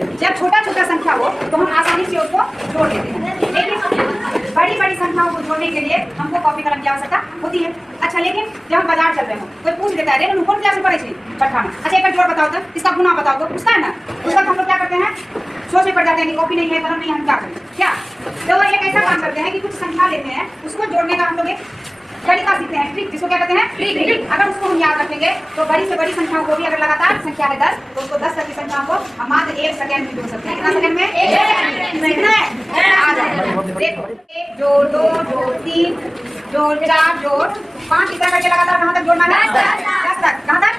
जब छोटा छोटा संख्या हो तो हम आसानी से उसको जोड़ देते हैं, लेकिन बड़ी बड़ी संख्याओं को जोड़ने के लिए हमको कॉपी कलम की आवश्यकता होती है। अच्छा, लेकिन जब हम बाजार चल रहे हो, कोई पूछ देता है रे कौन क्लास में पढ़े थे पढ़ा में, अच्छा एक जोड़ बताओ तो, इसका गुना बताओ तो, पूछता है ना, उस वक्त हम लोग क्या करते हैं, सोच में पड़ जाते हैं कि कॉपी नहीं है, कलम नहीं, हम क्या करें क्या। तो एक ऐसा काम करते हैं कि कुछ संख्या लेते हैं, उसको जोड़ने का हम लोग एक तरीका सीखते हैं, ट्रिक, जिसको क्या कहते हैं ट्रिक। अगर उसको हम याद रखेंगे तो बड़ी से बड़ी संख्याओं को भी, अगर लगातार संख्या है 10 तो उसको 10 तक की संख्याओं को हम मात्र 1 सेकंड में जोड़ सकते हैं। कितना सेकंड में? 1 सेकंड। सीखना है, आ जाएगा। देखो 1 जोड़ 2 जोड़ 3 जोड़ 4 जोड़ 5 इस तरह करके लगातार कहाँ तक जोड़ना है? 10 तक। कहाँ तक?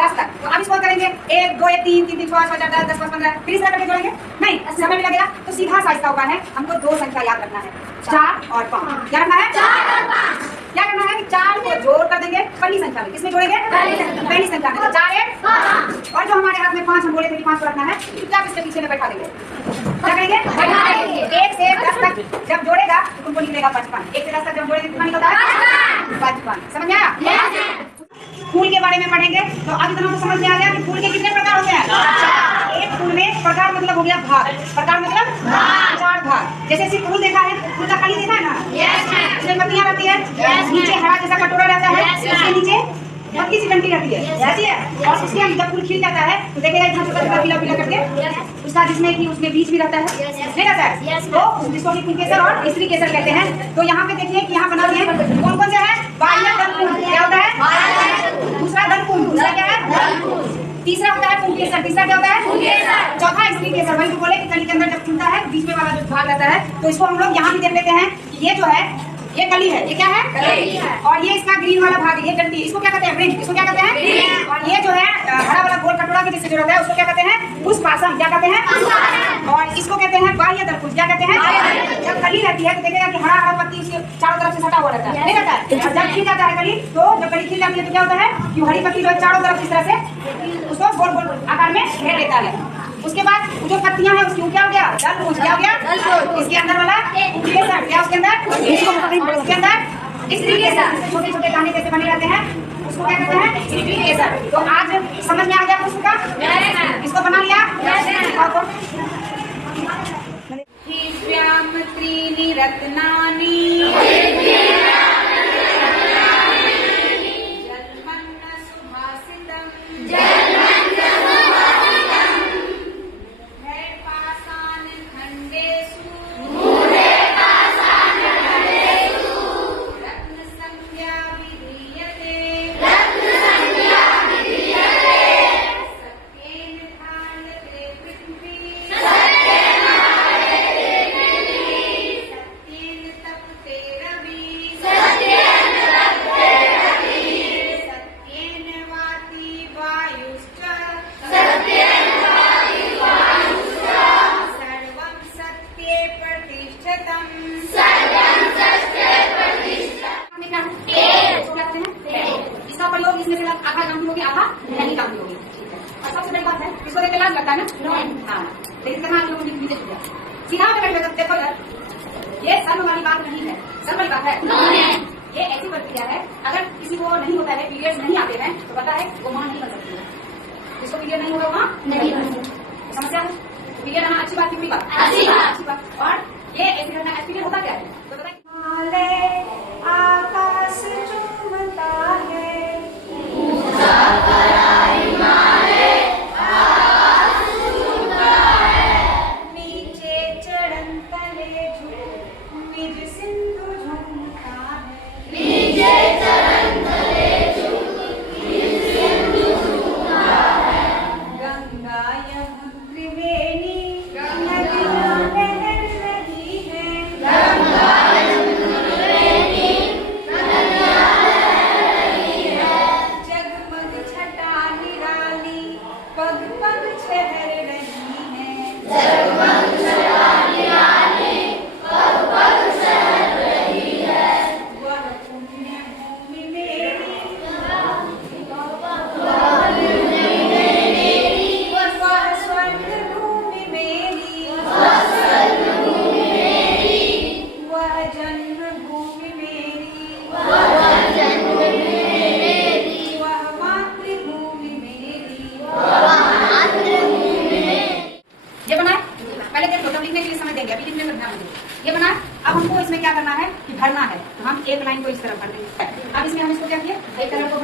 10 तक। तो अब इसको करेंगे 1 2 3 3 3 5 5 10 10 15, फिर इस तरह करके जोड़ेंगे नहीं, समय भी लगेगा। तो सीधा सा इसका उपाय है, हमको 2 संख्या याद रखना है, 4 और 5। क्या रखना है? 4 और 5। क्या करना है कि 4 को जोड़ कर देंगे पहली संख्या में, किसमें जोड़ेंगे? पहली संख्या में। तो 4 1 5, और जो हमारे हाथ में 5 हम बोले थे कि 5 को रखना है, चुपचाप इसके पीछे में बैठा देंगे। क्या करेंगे? बैठा देंगे। 1 से 10 तक जब जोड़ेगा तो तुमको निकलेगा 55। 1 से 10 तक जब जोड़ेंगे कितना निकलता है? 55। समझ में आया? फूल के बारे में पढ़ेंगे तो अब इतना तो समझ में आ गया कि फूल के कितने प्रकार होते हैं। एक फूल में प्रकार मतलब हो गया भाग, प्रकार मतलब 4 भाग। जैसे सिर्फ फूल देखा है, फूल का कली देखा है ना, उसमें पत्तियां रहती है, नीचे हरा जैसा कटोरा रहता है, उसके नीचे पत्ती सी डंडी रहती है, ऐसी है। और उसके जब फूल खिल जाता है तो देखेगा इतना छोटा छोटा पीला पीला करके उसका, जिसमें कि उसमें बीज भी रहता है, नहीं रहता है, तो जिसको कि फूल केसर और स्त्री केसर कहते हैं। तो यहाँ पे देखिए कि यहाँ बना दिए कौन कौन से है? बाह्य दल फूल। क्या होता है? दूसरा दल फूल। दूसरा क्या है? तीसरा होता है फूल केसर। तीसरा क्या होता है? चौथा स्त्री केसर। वही तो बोले कि कली के अंदर जब फूलता है बीच में वाला जो भाग रहता है, तो इसको हम लोग यहाँ भी देख लेते हैं कि ये जो है ये कली है, ये क्या है? कली है। और ये इसका ग्रीन वाला भाग है, ये डंडी, इसको क्या कहते हैं? रिंग। इसको क्या कहते हैं? और ये जो है हरा वाला गोल कटोरा के जैसे जो रहता है उसको क्या कहते हैं? पुष्पासन। क्या कहते हैं? और इसको कहते हैं बाह्य दल फूल। क्या कहते हैं? जब कली रहती है तो देखेगा कि हरा हरा पत्ती उसके चारों तरफ से सटा हुआ रहता है, नहीं रहता है। और जब खिल जाता है कली, तो जब कली खिल जाती है तो क्या होता है कि हरी पत्ती जो चारों तरफ इस तरह से उसको गोल गोल आकार में घेर लेता है। उसके बाद जो पत्तियां हैं उसकी क्या हो गया? दल फूल। क्या हो गया? इसके अंदर वाला केसर। क्या उसके अंदर? इसके अंदर स्त्री केसर, छोटे छोटे दाने जैसे बने रहते हैं, उसको क्या कहते हैं? स्त्री केसर। तो आज समझ में आ गया कुछ का? इसको बना लिया? दिव्याम त्रीणि रत्नानि जलमन्न सुभाषितम् आधा काम होगी, आधा नहीं काम होगी। और सबसे बड़ी बात है, इसको देख के लाज लगता है ना? हाँ, लेकिन करना लोगों की सीधा देखो यार, ये शर्म वाली बात नहीं है। शर्म वाली बात है, ये ऐसी प्रक्रिया है, अगर किसी को नहीं होता है, पीरियड्स नहीं आते हैं, तो पता है वो मां नहीं बन सकती है। जिसको पीरियड नहीं होगा मां नहीं बन सकती। समस्या है पीरियड आना अच्छी बात की बुरी बात? अच्छी बात। और ये ऐसी घटना पीरियड होता क्या है? तो बताइए। आकाश चूमता है नीचे चढ़न तले निज सिंधु झुमता है, नीचे चढ़न तले निज सिंधु झुमता है। गंगा यमुना त्रिवेणी नदियां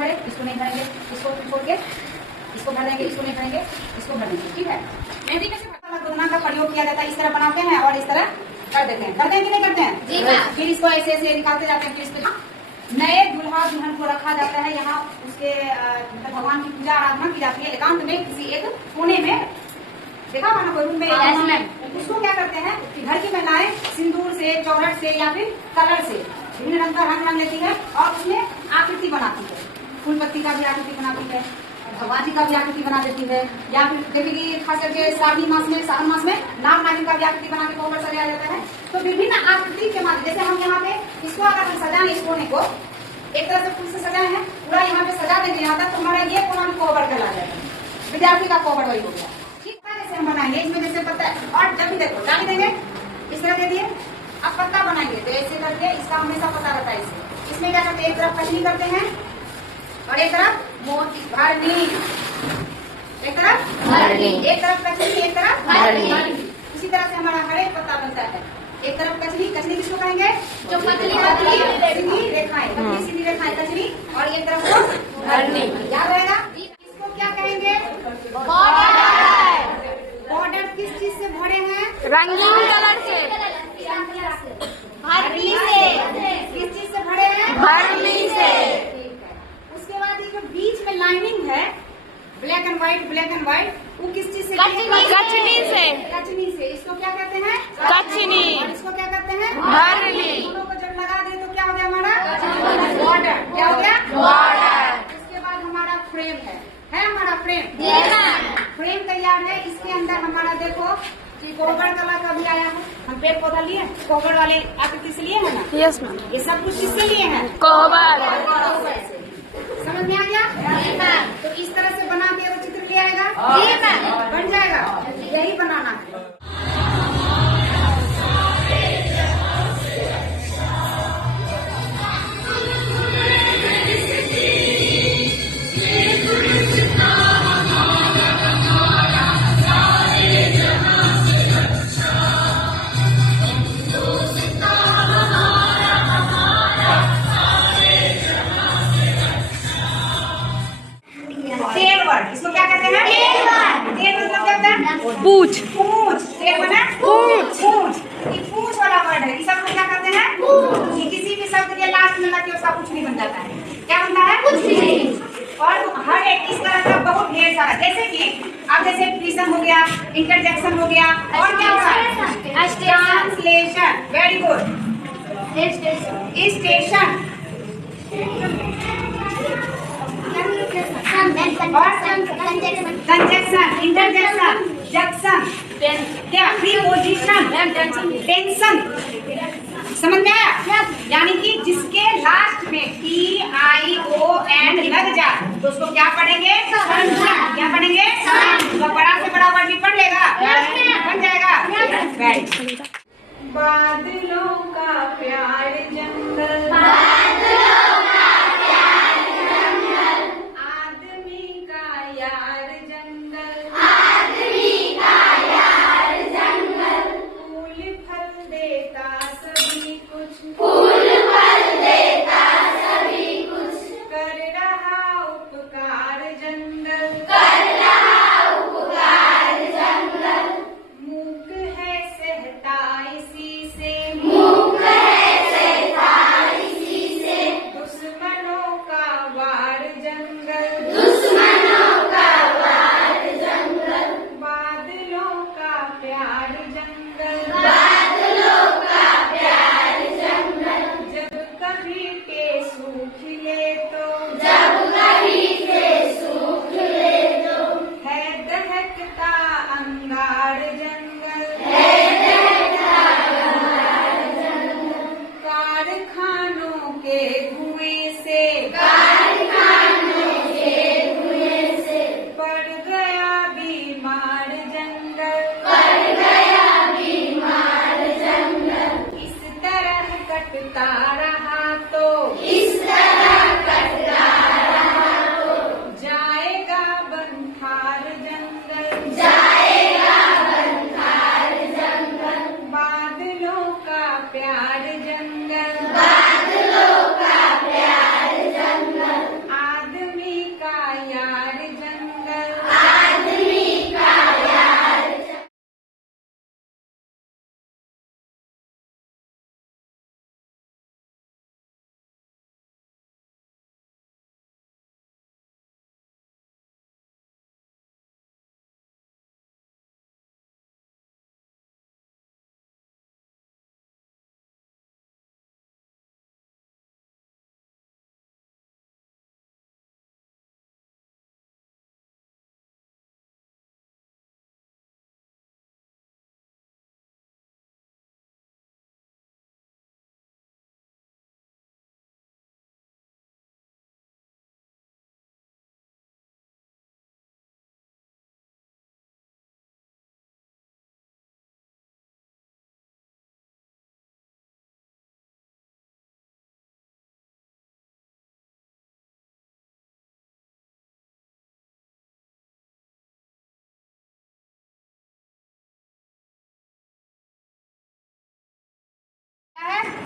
भरे, इसको नहीं भरेंगे, इसको छोड़ के इसको भर देंगे, इसको नहीं भरेंगे, इसको भर देंगे। ठीक है, मेहंदी कैसे गुणना का प्रयोग किया जाता है, इस तरह बनाते हैं और इस तरह कर देते हैं। करते हैं कि नहीं करते हैं? जी हाँ। फिर इसको ऐसे ऐसे निकालते जाते हैं। फिर इसको नए दुल्हा दुल्हन को रखा जाता है, यहाँ उसके भगवान की पूजा आराधना की जाती है एकांत में, किसी एक कोने में। देखा माना कोई रूम में, उसको क्या करते हैं कि घर की महिलाएं सिंदूर से, चौरट से या फिर कलर से विभिन्न रंग का रंग रंग लेती है और उसमें आकृति बनाती है। फूल पत्ती का भी आकृति बनाती है, भगवान जी का भी आकृति बना देती है, या फिर देखिए खास करके श्रावणी मास में, सावन मास में नाग नागिन का भी आकृति बना के कोहबर सजाया जाता है। तो विभिन्न आकृति के माध्यम, जैसे हम यहाँ पे इसको अगर हम सजाएं, इस कोने को एक तरह से फूल से सजाए हैं, पूरा यहाँ पे सजा देंगे यहाँ तक, तो हमारा ये कोना भी कोहबर कहला जाएगा, विद्यार्थी का कोहबर वही हो गया। ठीक है, जैसे हम बनाएंगे इसमें जैसे पत्ता है, और जब भी देखो डाली देंगे इस तरह दे दिए, अब पत्ता बनाएंगे तो ऐसे करके इसका हमेशा पता रहता है। इसमें क्या करते हैं, एक तरफ कचनी करते हैं और एक तरफ मोती भरनी, एक तरफ भरनी, एक तरफ कचनी, एक तरफ भरनी। इसी तरह से हमारा हर एक पत्ता बनता है। एक तरफ कचनी, कचनी किसको कहेंगे, जो पतली सीधी रेखाएं, पतली सीधी रेखाएं कचनी, और एक तरफ को भरनी। याद रहेगा। इसको क्या कहेंगे, बॉर्डर। बॉर्डर किस चीज से भरे हैं, रंगीन कलर से, भरनी से। किस चीज से भरे हैं, भरनी से। उसके बाद ये जो बीच में लाइनिंग है black and white, black and white, वो किस चीज से, कचनी से। कचनी से। इसको क्या कहते हैं, कचनी। और इसको क्या कहते हैं, भरनी। दोनों को जब लगा दे तो क्या हो गया हमारा बॉर्डर। क्या हो गया, बॉर्डर। उसके बाद हमारा फ्रेम है हमारा फ्रेम। फ्रेम तैयार है, इसके अंदर हमारा देखो कि कोहबर कला का भी आया है। हम पेड़ पौधा लिए कोहबर वाले आकृति से लिए है ना। Yes ma'am. ये सब कुछ किससे लिए हैं, कोहबर। समझ में आ गया। तो इस तरह से बना के वो चित्र ले आएगा, बन जाएगा। यही बनाना है। इसको क्या कहते हैं, टेल मतलब क्या होता है, पूछ। पूछ। टेल बना पूछ, पूछ। ये पूछ वाला वर्ड है। इस शब्द को क्या कहते हैं, ये किसी भी शब्द के लास्ट में लगे उसका कुछ नहीं बन जाता है। क्या बनता है, कुछ नहीं। और हर एक इस तरह का बहुत ढेर सारा, जैसे कि अब जैसे प्रीसन हो गया, इंटरजेक्शन हो गया, और क्या होगा, translation. Very good. Station, conjunction, interjection, junction, क्या प्रीपोजिशन, टेंशन। समझ में आया। यानी कि जिसके लास्ट में TION लग जाए तो उसको क्या पढ़ेंगे, क्या पढ़ेंगे, तो बड़ा से बड़ा वर्ड भी पढ़ लेगा, बन जाएगा। बादलों का प्यार जंगल, बादलों का प्यार जंगल, आदमी का यार जंगल, आदमी का यार जंगल, फूल फल देता सभी कुछ, फूल फल देता सभी कुछ, कर रहा उपकार जंगल,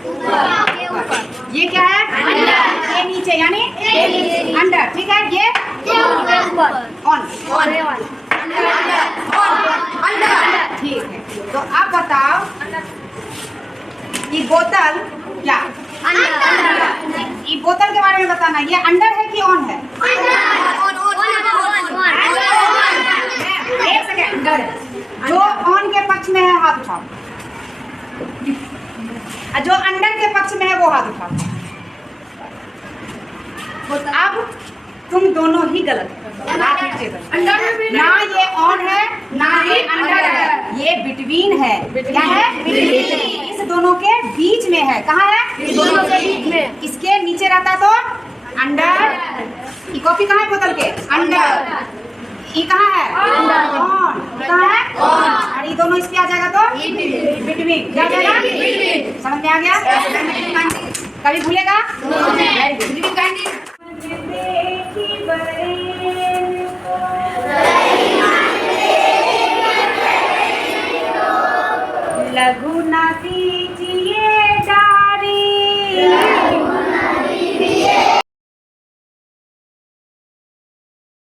ये क्या है? अंडर। ये नीचे यानी अंडर, ठीक है। ये ऑन, ठीक है। तो अब बताओ ये बोतल क्या? ये बोतल के बारे में बताना, ये अंडर है कि ऑन है? एक सेकेंड, जो ऑन के पक्ष में है हाथ उठाओ, जो अंडर के पक्ष में है वो हाथ उठाओ। अब तुम दोनों ही गलत है। ना ये ऑन है ना ये अंडर है, ये बिटवीन है। क्या है? बिटवीन। इस दोनों के बीच में है। कहाँ है? इस दोनों के बीच में। इसके नीचे रहता तो अंडर। ये कॉपी कहाँ है बोतल के? अंडर। ये कहाँ है? ऑन। कहाँ है? ऑन। और ये दोनों इस पे आ जाएगा तो बिटवीन। क्या आ जाएगा? समझ में आ गया? कभी भूलेगा? Very good.